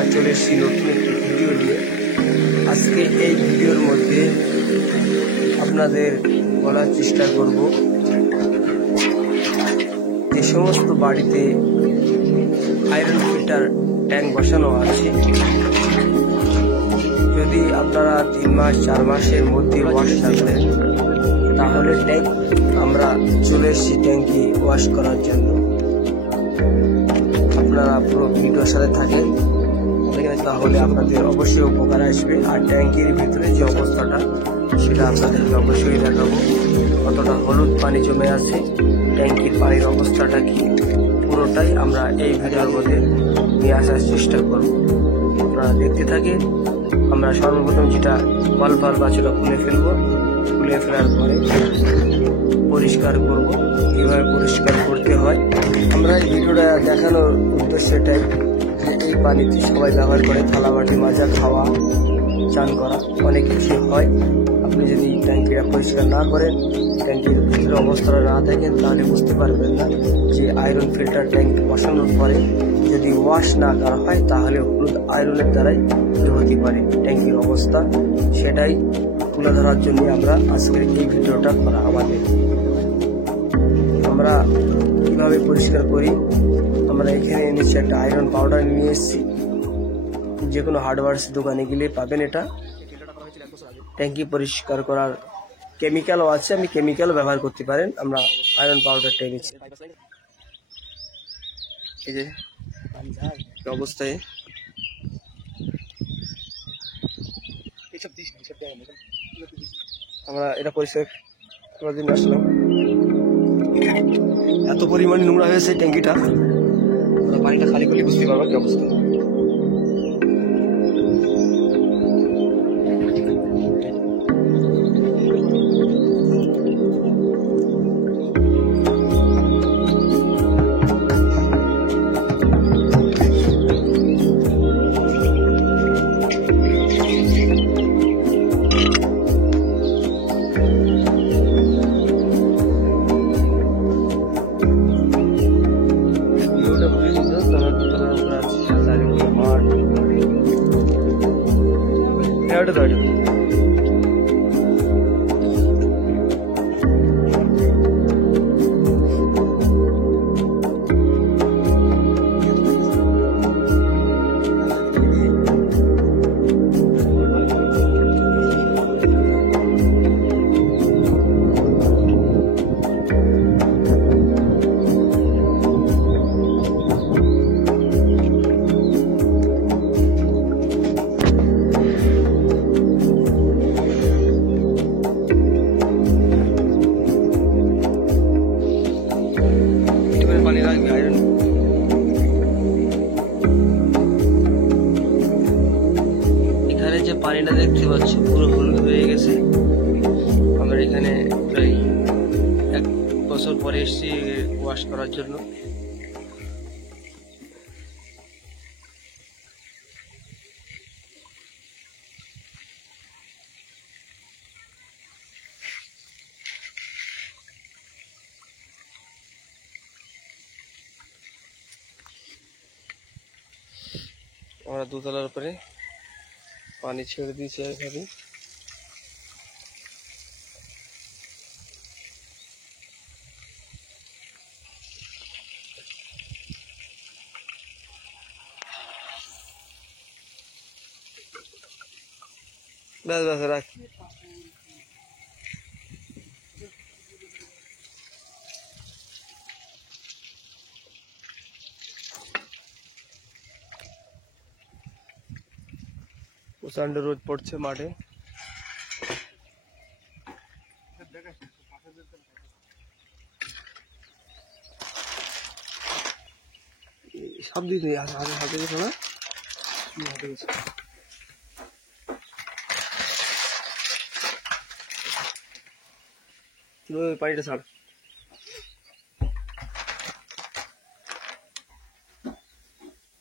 আমরা চলে এসেছি নতুন একটি ভিডিও নিয়ে। আজকে এই ভিডিওর মধ্যে আপনাদের বলার চেষ্টা করব যে সমস্ত বাড়িতে আয়রন ফিল্টার ট্যাঙ্ক বসানো আছে, যদি আপনারা 3 মাস 4 মাসের মধ্যে ওয়াশ না করেন তাহলে ট্যাঙ্ক আমরা চলে এসেছি ট্যাঙ্কি ওয়াশ করার জন্য। আপনারা পুরো ভিডিওর সাথে থাকেন, তাহলে আপনাদের অবশ্যই উপকার আসবে। আর ট্যাঙ্কির ভিতরে যে অবস্থাটা সেটা আপনাদেরকে অবশ্যই দেখাবো। কতটা হলুদ পানি জমে আছে, ট্যাঙ্কির পানির অবস্থাটা কি, পুরোটাই আমরা এই ভিডিওর মধ্যে নিয়ে আসার চেষ্টা করব। আপনারা দেখতে থাকেন। আমরা সর্বপ্রথম যেটা পাল বা সেটা খুলে ফেলবো। খুলে ফেলার পরে পরিষ্কার করব, কীভাবে পরিষ্কার করতে হয়। আমরা এই ভিডিওটা দেখানোর উদ্দেশ্য এটাই যে এই পানিতে সবাই ব্যবহার করে থালা বাটি মাজা, খাওয়া, চান করা, অনেক কিছু হয়। আপনি যদি ট্যাঙ্কিটা পরিষ্কার না করেন, ট্যাঙ্কির ভিতরে অবস্থাটা না দেখেন, তাহলে বুঝতে পারবেন না যে আয়রন ফিল্টার ট্যাঙ্ক বসানোর পরে যদি ওয়াশ না করা হয় তাহলে হলুদ আয়রনের দ্বারাই হতে পারে ট্যাঙ্কির অবস্থা। সেটাই তুলে ধরার জন্য আমরা আজকের এই ভিডিওটা করা। আমরা কীভাবে পরিষ্কার করি, আমরা এখানে এনেছি একটা আয়রন পাউডার নিয়ে এসেছি। যে কোনো হার্ডওয়্যার্স দোকানে গেলে পাবেন এটা। ট্যাঙ্কি পরিষ্কার করার কেমিক্যালও আছে, আপনি কেমিক্যালও ব্যবহার করতে পারেন। আমরা আয়রন পাউডারটা এনেছি। এই যে অবস্থায় আমরা এটা পরিষ্কার করার জন্য আসলাম। এত পরিমাণে নোংরা হয়েছে ট্যাঙ্কিটা, পানিটা খালি করলে বুঝতে পারবো কি অবস্থা। এখানে যে পানিটা দেখতে পাচ্ছি পুরো হলুদ হয়ে গেছে। আমরা এখানে প্রায় 1 বছর পরে এসেছি ওয়াশ করার জন্য। আমরা দোতলার উপরে পানি ছেড়ে দিয়েছি এভাবে। ব্যাস ব্যাস রাখ। প্রচন্ড রোদ পড়ছে মাঠে। সব দিন হাতে গেছে না, হাতে গেছে। পানিটা ছাড়।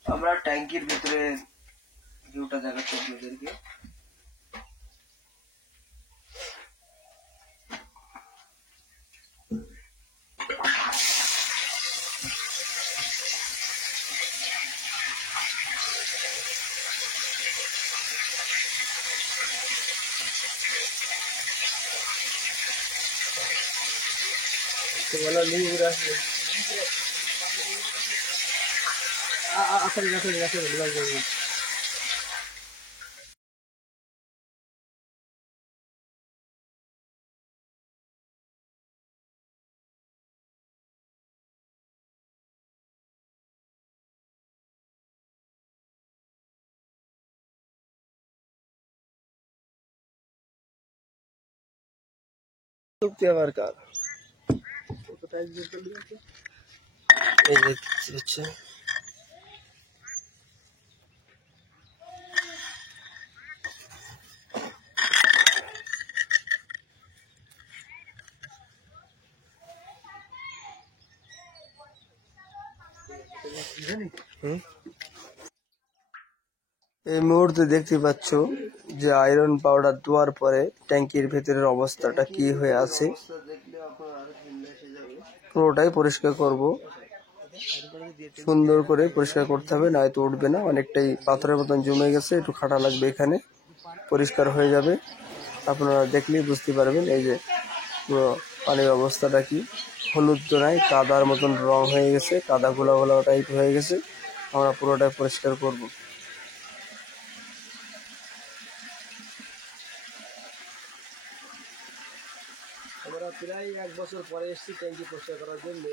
আমরা ট্যাঙ্কির ভিতরে ভিউটা দেখাচ্ছি আপনাদেরকে। আবার কার এই দেখতে হচ্ছে এই মুহূর্তে দেখতে পাচ্ছ যে আয়রন পাউডার দেওয়ার পরে ট্যাঙ্কির ভেতরের অবস্থাটা কি হয়ে আছে। পুরোটাই পরিষ্কার করব, সুন্দর করে পরিষ্কার করতে হবে, নয়তো উঠবে না। অনেকটাই পাথরের মতন জমে গেছে, একটু খাটা লাগবে। এখানে পরিষ্কার হয়ে যাবে, আপনারা দেখলেই বুঝতে পারবেন। এই যে পুরো পানির অবস্থাটা কি, হলুদ তো নাই, কাদার মতন রং হয়ে গেছে, কাদা গোলা গোলা টাইপ হয়ে গেছে। আমরা পুরোটাই পরিষ্কার করব। আমরা প্রায় 1 বছর পরে এসেছি ট্যাঙ্কি পরিষ্কার করার জন্য।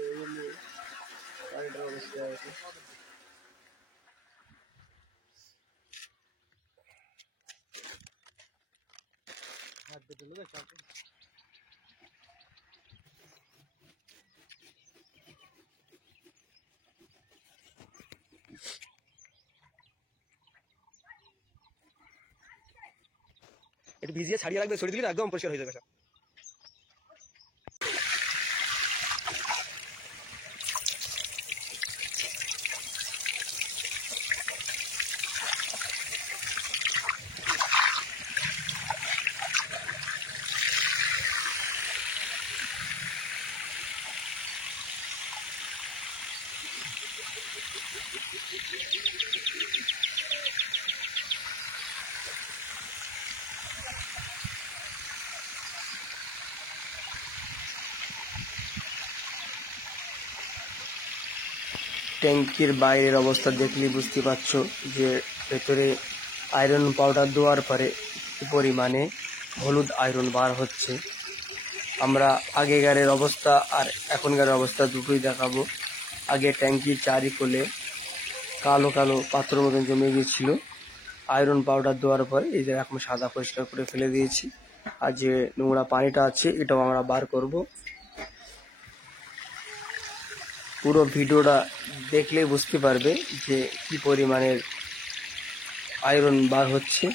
পানিটার অবস্থা আছে। একটু ভিজিয়ে ছাড়িয়ে রাখবে, ছড়িয়ে দিলে একদম পরিষ্কার হয়ে যাবে। ট্যাঙ্কির বাইরের অবস্থা দেখলেই বুঝতে পারছো যে ভেতরে আয়রন পাউডার দেওয়ার পরে কি পরিমাণে হলুদ আয়রন বার হচ্ছে। আমরা আগেকারের অবস্থা আর এখনকার অবস্থা দুটোই দেখাবো। আগে ট্যাঙ্কির চারিকোলে কালো কালো পাথর মতন জমে গিয়েছিল, আয়রন পাউডার দেওয়ার পরে এই যে এখন সাদা পরিষ্কার করে ফেলে দিয়েছি। আর যে নোংরা পানিটা আছে এটাও আমরা বার করব। পুরো ভিডিওটা দেখলে বুঝতে পারবে যে কি পরিমাণের আয়রন বার হচ্ছে।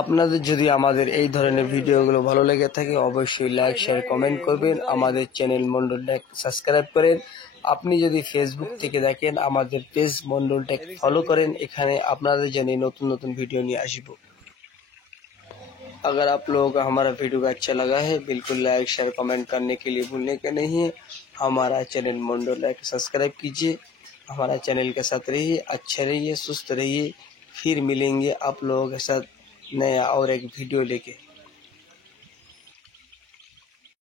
আপনাদের যদি আমাদের এই ধরনের ভিডিওগুলো ভালো লেগে থাকে অবশ্যই লাইক শেয়ার কমেন্ট করবেন। আমাদের চ্যানেল মন্ডল টেক সাবস্ক্রাইব করেন। আপনি যদি ফেসবুক থেকে দেখেন আমাদের পেজ মন্ডল টেক ফলো करें। এখানে আপনাদের জন্য নতুন নতুন वीडियो নিয়ে আসব। अगर आप लोगों को हमारा वीडियो अच्छा लगा है बिल्कुल लाइक शेयर कमेंट करने के लिए भूलने का नहीं है। हमारा चैनल मंडल टेक सब्सक्राइब कीजिए, हमारा चैनल के साथ रहिए, अच्छे रहिए, सुस्त रहिए। फिर मिलेंगे आप लोगों के साथ नया और एक वीडियो लेके।